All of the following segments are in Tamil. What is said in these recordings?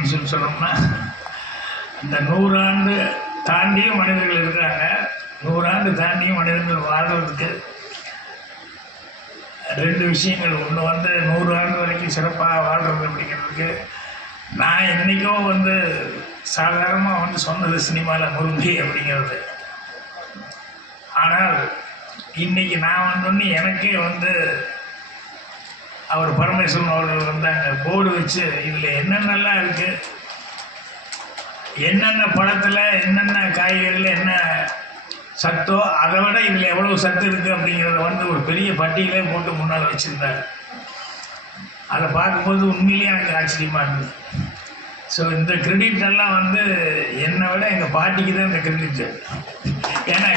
அப்படின்னு சொன்னோம்னா, இந்த 100 ஆண்டு தாண்டியும் மனிதர்கள் இருக்கிறாங்க. 100 ஆண்டு தாண்டியும் மனிதர்கள் வாழ்வதற்கு 2 விஷயங்கள். ஒன்று வந்து 100 ஆண்டு வரைக்கும் சிறப்பாக வாழ்கிறது அப்படிங்கிறதுக்கு நான் என்றைக்கோ சாதாரணமாக சொன்னது சினிமாவில் முருங்கை அப்படிங்கிறது. ஆனால் இன்றைக்கி நான் எனக்கே அவர் பரமேஸ்வரன் அவர்கள் அங்கே போர்டு வச்சு இதில் என்னென்னலாம் இருக்குது, என்னென்ன பழத்தில் என்னென்ன காய்கறியில் என்ன சத்தோ அதை விட இதில் எவ்வளோ சத்து இருக்குது அப்படிங்கிறத ஒரு பெரிய பட்டியலே போட்டு முன்னால் வச்சுருந்தார். அதை பார்க்கும்போது உண்மையிலேயே எனக்கு ஆச்சரியமாக இருந்தது. ஸோ இந்த கிரெடிட் எல்லாம் என்னை விட எங்கள் பாட்டிக்கு தான் இந்த கிரெடிட். ஏன்னா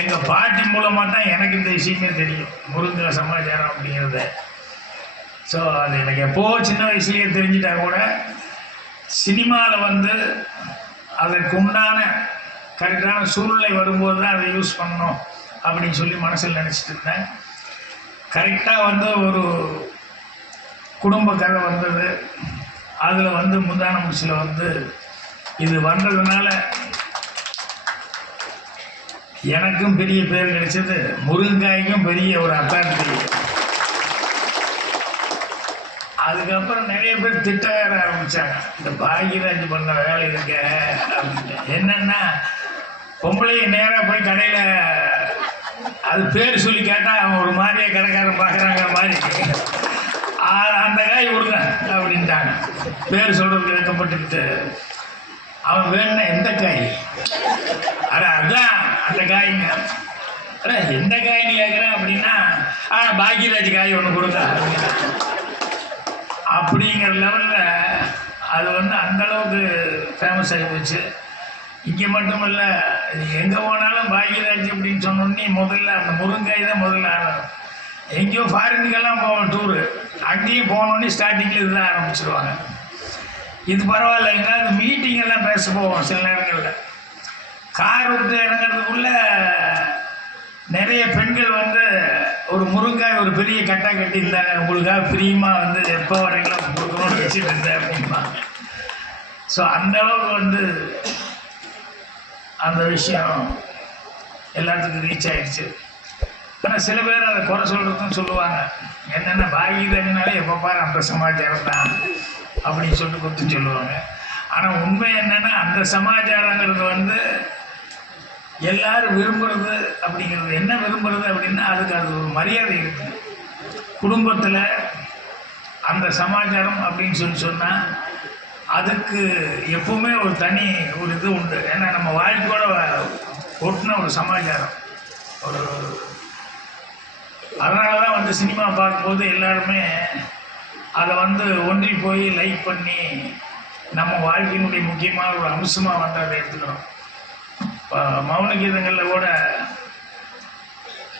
எங்கள் பாட்டி மூலமாக தான் எனக்கு இந்த விஷயமே தெரியும், முருங்கை சமாச்சாரம் அப்படிங்கிறத. ஸோ அது எனக்கு எப்போது சின்ன வயசுலேயே தெரிஞ்சிட்டா கூட சினிமாவில் அதற்கு உண்டான கரெக்டான சூழ்நிலை வரும்போது தான் அதை யூஸ் பண்ணணும் அப்படின்னு சொல்லி மனசில் நினச்சிட்டு இருந்தேன். கரெக்டாக ஒரு குடும்ப கதை வந்தது. அதில் முந்தான முடிச்சில் இது வந்ததுனால எனக்கும் பெரிய பேர் கிடைச்சது, முருங்காய்க்கும் பெரிய ஒரு அத்தாரிட்டி. அதுக்கப்புறம் நிறைய பேர் திட்ட வேற ஆரம்பித்தாங்க, இந்த பாக்யராஜ் பண்ண வேலை இருக்க அப்படின்னு. என்னென்னா பொம்பளையை நேராக போய் கடையில் அது பேர் சொல்லி கேட்டால் அவன் ஒரு மாதிரியே கடைக்காரன் பார்க்குறாங்க மாதிரி, அந்த காய் கொடுங்க அப்படின்ட்டாங்க. பேர் சொல்கிறதுக்கு இழக்கப்பட்டுக்கிட்டு அவன் வேணுன்னா எந்த காய், அதான் அந்த காய்ங்க, எந்த காய்னு கேட்குறேன் அப்படின்னா பாக்யராஜ் காய் ஒன்று கொடுங்க அப்படின்னா. அப்படிங்கிற லெவலில் அது அந்தளவுக்கு ஃபேமஸ் ஆகி போச்சு. இங்கே மட்டும் இல்லை, எங்கே போனாலும் பாக்யராஜ் அப்படின்னு சொன்னோடனே முதல்ல அந்த முருங்காய் தான் முதல்ல ஆரம்பம். எங்கேயோ ஃபாரினுக்கெல்லாம் போவோம் டூரு, அங்கேயும் போனோடனே ஸ்டார்டிங்கில் இதுதான் ஆரம்பிச்சிருவாங்க. இது பரவாயில்ல, எங்கேயாவது மீட்டிங்கெல்லாம் பேச போவோம். சில நேரங்களில் கார் விட்டு இறங்கிறதுக்குள்ளே நிறைய பெண்கள் ஒரு முருங்காய் ஒரு பெரிய கட்டாக கட்டியிருந்தாங்க, உங்களுக்காக பிரியமாக எப்போ வரைக்கும் கொடுக்கணும்னு வச்சுட்டு இருந்தேன் அப்படின்பாங்க. ஸோ அந்தளவுக்கு அந்த விஷயம் எல்லாத்துக்கும் ரீச் ஆகிடுச்சு. ஆனால் சில பேர் அதை குறை சொல்கிறதுன்னு சொல்லுவாங்க, என்னென்ன பாக்யராஜனாலே எப்போ பாரு அந்த சமாச்சாரம் தான் அப்படின்னு சொல்லிட்டு கொடுத்து சொல்லுவாங்க. ஆனால் உண்மை என்னென்னா அந்த சமாச்சாரங்கிறது எல்லாரும் விரும்புகிறது அப்படிங்கிறது என்ன விரும்புகிறது அப்படின்னா அதுக்கு அது ஒரு மரியாதை இருக்குது. குடும்பத்தில் அந்த சமாச்சாரம் அப்படின்னு சொன்னால் அதுக்கு எப்பவுமே ஒரு தனி ஒரு இது உண்டு. ஏன்னா நம்ம வாழ்க்கையோட ஒட்டின ஒரு சமாச்சாரம் ஒரு. அதனால தான் சினிமா பார்க்கும்போது எல்லாருமே அதை ஒன்றி போய் லைக் பண்ணி நம்ம வாழ்க்கையினுடைய முக்கியமான ஒரு அம்சமாக அதை எடுத்துக்கிறோம். மௌன கீதங்களில் கூட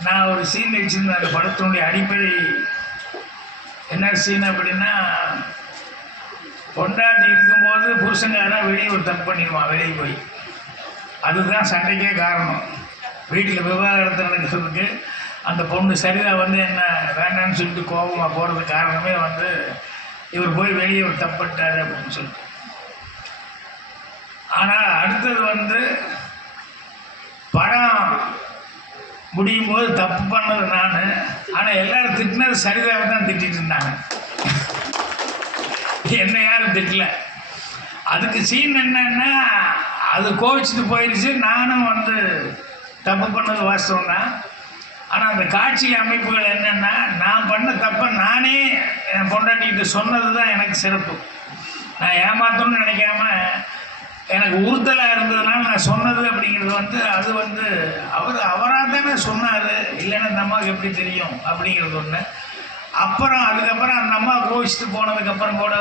நான் ஒரு சீன் வச்சுருந்தேன். அந்த படத்தினுடைய அடிப்படை என்ன சீன் அப்படின்னா, பொண்டாட்டி இருக்கும்போது புருஷங்காரன் வெளியே ஒரு தப்பு பண்ணிடுவான், வெளியே போய். அதுதான் சண்டைக்கே காரணம். வீட்டில் விவாகரத்து நடக்கிறதுக்கு அந்த பொண்ணு சரிதாக என்ன வேண்டான்னு சொல்லிட்டு கோபமாக போகிறதுக்கு காரணமே இவர் போய் வெளியே ஒரு தப்பிட்டார் அப்படின்னு சொல்லிட்டு. ஆனால் அடுத்தது படம் முடியும் போது தப்பு பண்ணது நான், ஆனால் எல்லாரும் திட்டினது சரிதாக தான் திட்டிகிட்டு இருந்தாங்க, என்ன யாரும் திட்டல. அதுக்கு சீன் என்னன்னா, அது கோவிச்சுட்டு போயிடுச்சு. நானும் தப்பு பண்ணது வாஸ்தவம் தான். ஆனால் அந்த காட்சி அமைப்புகள் என்னென்னா, நான் பண்ண தப்பை நானே என் பொண்டாட்டிகிட்ட சொன்னது தான் எனக்கு சிறப்பு. நான் ஏமாற்றணும்னு நினைக்காம எனக்கு உறுத்தலாக இருந்ததுனால நான் சொன்னது அப்படிங்கிறது அது அவராக தானே சொன்னார், இல்லைன்னா அந்த அம்மாவுக்கு எப்படி தெரியும் அப்படிங்கிறது ஒன்று. அப்புறம் அதுக்கப்புறம் அந்த அம்மா கோவிச்சுட்டு போனதுக்கப்புறம் கூட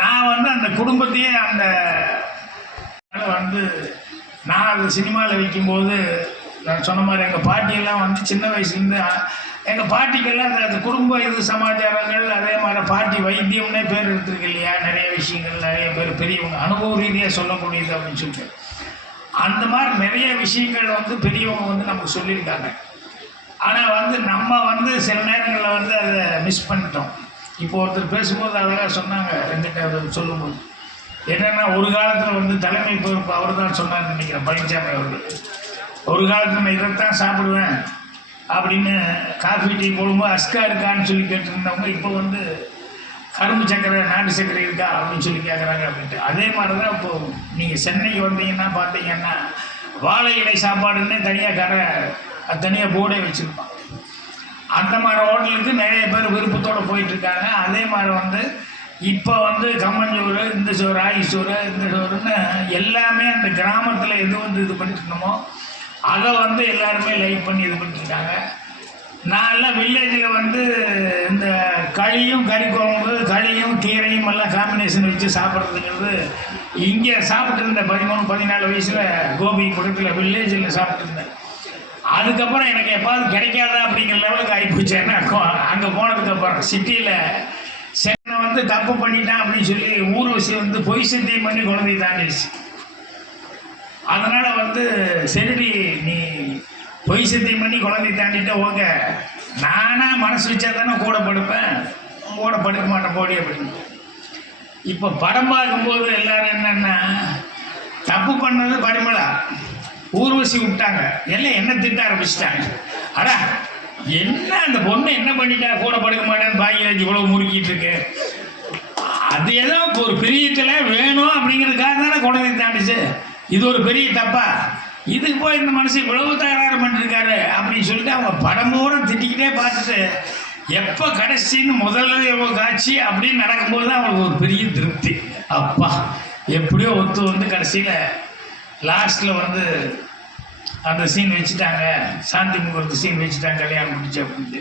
நான் அந்த குடும்பத்தையே அந்த நான் அது சினிமாவில் வைக்கும்போது நான் சொன்ன மாதிரி எங்கள் பாட்டியெல்லாம் சின்ன வயசுலேருந்து எங்கள் பாட்டிக்கெல்லாம் அந்த குடும்ப இது சமாச்சாரங்கள், அதே மாதிரி பாட்டி வைத்தியம்னே பேர் எடுத்துருக்கு இல்லையா, நிறைய விஷயங்கள் நிறைய பேர் பெரியவங்க அனுபவ ரீதியாக சொல்லக்கூடியது அப்படின்னு சொல்லிட்டு அந்த மாதிரி நிறைய விஷயங்கள் பெரியவங்க நமக்கு சொல்லியிருக்காங்க. ஆனால் நம்ம சில நேரங்களில் அதை மிஸ் பண்ணிட்டோம். இப்போ ஒருத்தர் பேசும்போது அதெல்லாம் சொன்னாங்க என்கிட்ட அவர் சொல்லும்போது என்னென்னா ஒரு காலத்தில் வந்து தலைமை பொறுப்பு அவர் தான் சொன்னார்னு நினைக்கிறேன் பழனிசாமி அவர்கள். ஒரு காலத்தில் நான் இதைத்தான் சாப்பிடுவேன் அப்படின்னு காஃபி டீ போடும்போது அஸ்கா இருக்கான்னு சொல்லி கேட்டுருந்தவங்க இப்போ வந்து கரும்பு சர்க்கரை நாட்டு சர்க்கரை இருக்கா அப்படின்னு சொல்லி கேட்குறாங்க அப்படின்ட்டு. அதே மாதிரி தான் இப்போது நீங்கள் சென்னைக்கு வந்தீங்கன்னா பார்த்தீங்கன்னா வாழை இலை சாப்பாடுன்னே தனியாக கடை தனியாக போர்டே வச்சுருப்பான். அந்த மாதிரி ஹோட்டலுக்கு நிறைய பேர் விருப்பத்தோடு போயிட்டுருக்காங்க. அதே மாதிரி வந்து இப்போ வந்து கம்மஞ்சோறு, இந்த சோறு, ராகி சோறு, இந்த சோறுன்னு எல்லாமே அந்த கிராமத்தில் எது வந்து இது பண்ணிட்டுருந்தோமோ அதை வந்து எல்லாருமே லைக் பண்ணி இது பண்ணிட்டுருக்காங்க. நான்லாம் வில்லேஜில் வந்து இந்த களியும் கறி குழம்பு, களியும் கீரையும் எல்லாம் காம்பினேஷன் வச்சு சாப்பிட்றதுங்கிறது இங்கே சாப்பிட்டு இருந்தேன் 13-14 வயசில் கோபி பக்கத்தில் வில்லேஜில் சாப்பிட்டு இருந்தேன். அதுக்கப்புறம் எனக்கு எப்பாவது கிடைக்காதா அப்படிங்கிற லெவலுக்கு ஆகிப்போச்சு. ஏன்னா அங்கே போனதுக்கப்புறம் சிட்டியில் சென்னை வந்து தப்பு பண்ணிட்டான் அப்படின்னு சொல்லி ஊர்வசி வந்து பொய் சத்தியம் பண்ணி குழந்தை தாண்டிடுச்சு. அதனால் வந்து சரிடி நீ பொய் சத்தியம் பண்ணி குழந்தை தாண்டிட்ட ஓகே, நானாக மனசு வச்சா தானே கூட படுப்பேன், கூட படுக்க மாட்டேன் போடி அப்படின்னு. இப்போ படம் பார்க்கும்போது எல்லோரும் என்னென்னா தப்பு பண்ணது பரிமளா, ஊர்வசி விட்டாங்க, எல்லாம் என்ன திட்ட ஆரம்பிச்சிட்டாங்க. அடா என்ன அந்த பொண்ணு என்ன பண்ணிட்டா கூட படுக்க மாட்டேன்னு பாக்கியராஜ் இவ்வளோ முறுக்கிட்டு இருக்கு. அது ஏதோ ஒரு பிரியத்தில் வேணும் அப்படிங்கிறதுக்காக தானே குழந்தை தாண்டிச்சு. இது ஒரு பெரிய தப்பா, இதுக்கு போய் இந்த மனுஷன் இவ்வளவு தகராறு பண்ணிருக்காரு அப்படின்னு சொல்லிட்டு அவங்க படம் பூரா திட்டிக்கிட்டே பார்த்துட்டு எப்போ கடைசின்னு முதல்ல காட்சி அப்படின்னு நடக்கும்போது தான் அவங்களுக்கு ஒரு பெரிய திருப்தி. அப்பா எப்படியோ ஒத்து வந்து கடைசியில் லாஸ்ட்டில் வந்து அந்த சீன் வச்சுட்டாங்க, சாந்தி முகூர்த்த சீன் வச்சுட்டாங்க, கல்யாணம் முடிச்சு அப்படின்ட்டு.